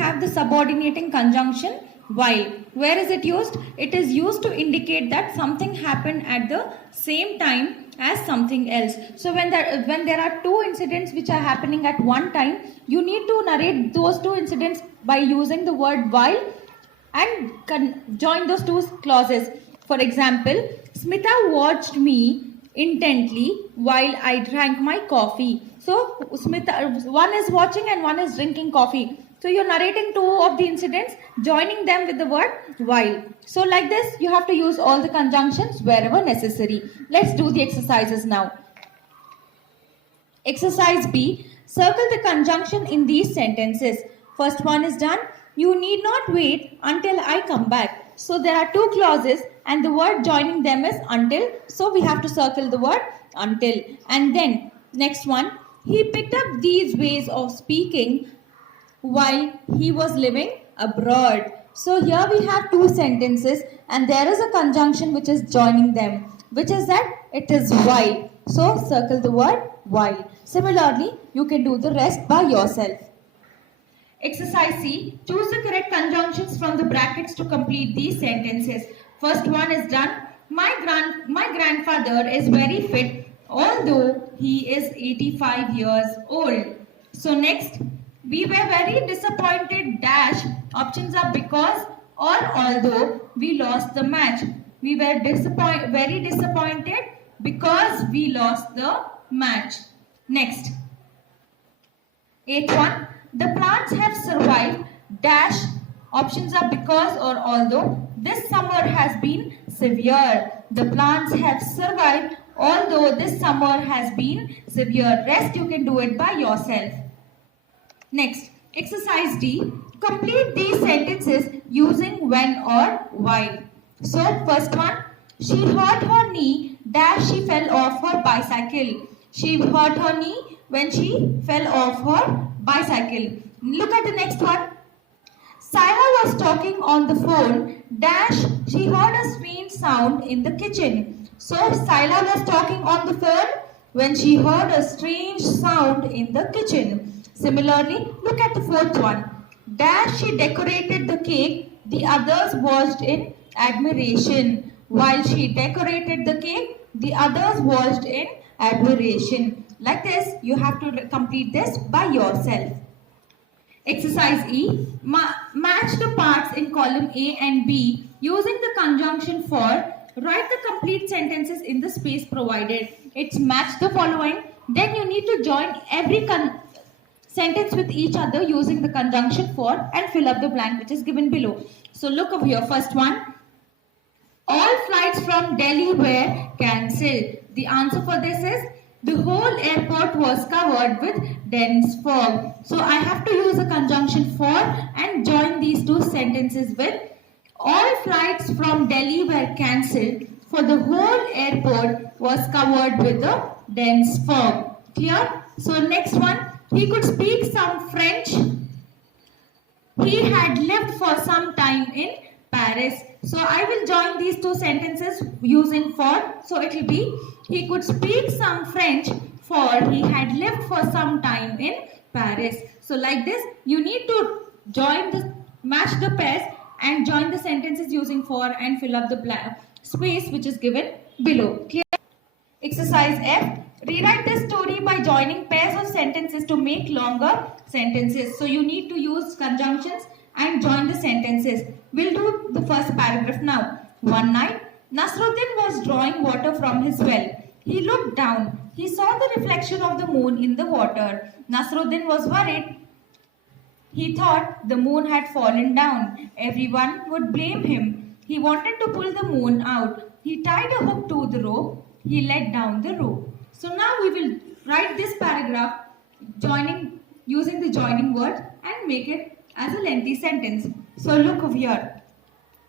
have the subordinating conjunction while. Where is it used? It is used to indicate that something happened at the same time as something else. So when there are two incidents which are happening at one time, you need to narrate those two incidents by using the word while and join those two clauses. For example, Smita watched me intently while I drank my coffee. So Smita, one is watching and one is drinking coffee. So you're narrating two of the incidents, joining them with the word while. So like this, you have to use all the conjunctions wherever necessary. Let's do the exercises now. Exercise B, circle the conjunction in these sentences. First one is done. You need not wait until I come back. So there are two clauses and the word joining them is until. So we have to circle the word until. And then next one, he picked up these ways of speaking while he was living abroad. So here we have two sentences and there is a conjunction which is joining them. Which is that? It is while. So circle the word while. Similarly, you can do the rest by yourself. Exercise C. Choose the correct conjunctions from the brackets to complete these sentences. First one is done. My grandfather is very fit although he is 85 years old. So next, we were very disappointed dash. Options are because or although we lost the match. We were very disappointed because we lost the match. Next, 8th one. The plants have survived dash. Options are because or although this summer has been severe. The plants have survived although this summer has been severe. Rest you can do it by yourself. Next, exercise D. Complete these sentences using when or while. So first one, she hurt her knee dash she fell off her bicycle. She hurt her knee when she fell off her bicycle. Look at the next one. Saira was talking on the phone dash she heard a strange sound in the kitchen. So Saira was talking on the phone when she heard a strange sound in the kitchen. Similarly, look at the fourth one. Dash she decorated the cake, the others watched in admiration. While she decorated the cake, the others watched in admiration. Like this, you have to complete this by yourself. Exercise E. Match the parts in column A and B using the conjunction for. Write the complete sentences in the space provided. It's match the following. Then you need to join every sentence with each other using the conjunction for and fill up the blank which is given below. So look over here. First one. All flights from Delhi were cancelled. The answer for this is the whole airport was covered with dense fog. So I have to use a conjunction for and join these two sentences with all flights from Delhi were cancelled for the whole airport was covered with a dense fog. Clear? So next one, he could speak some French. He had lived for some time in Paris. So I will join these two sentences using for. So it will be he could speak some French for he had lived for some time in Paris. So like this, you need to match the pairs and join the sentences using for and fill up the blank space which is given below. Clear? Exercise F. Rewrite the story by joining pairs of sentences to make longer sentences. So you need to use conjunctions and join the sentences. We'll do the first paragraph now. One night, Nasruddin was drawing water from his well. He looked down. He saw the reflection of the moon in the water. Nasruddin was worried. He thought the moon had fallen down. Everyone would blame him. He wanted to pull the moon out. He tied a hook to the rope. He let down the rope. So now we will write this paragraph using the joining word and make it as a lengthy sentence. So look over here.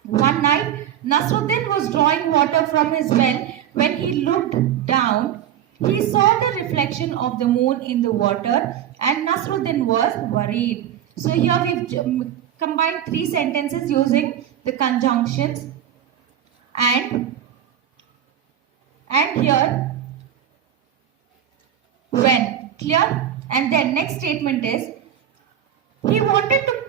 One night, Nasruddin was drawing water from his well. When he looked down, he saw the reflection of the moon in the water and Nasruddin was worried. So here we've combined three sentences using the conjunctions and here when. Clear? And then next statement is he wanted to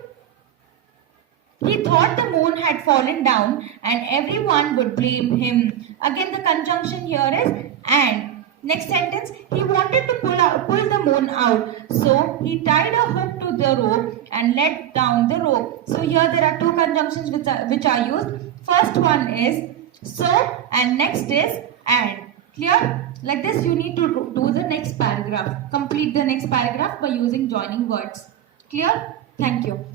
had fallen down and everyone would blame him. Again, the conjunction here is and. Next sentence, he wanted to pull the moon out. So he tied a hook to the rope and let down the rope. So here there are two conjunctions which are used. First one is so and next is and. Clear? Like this you need to do the next paragraph. Complete the next paragraph by using joining words. Clear? Thank you.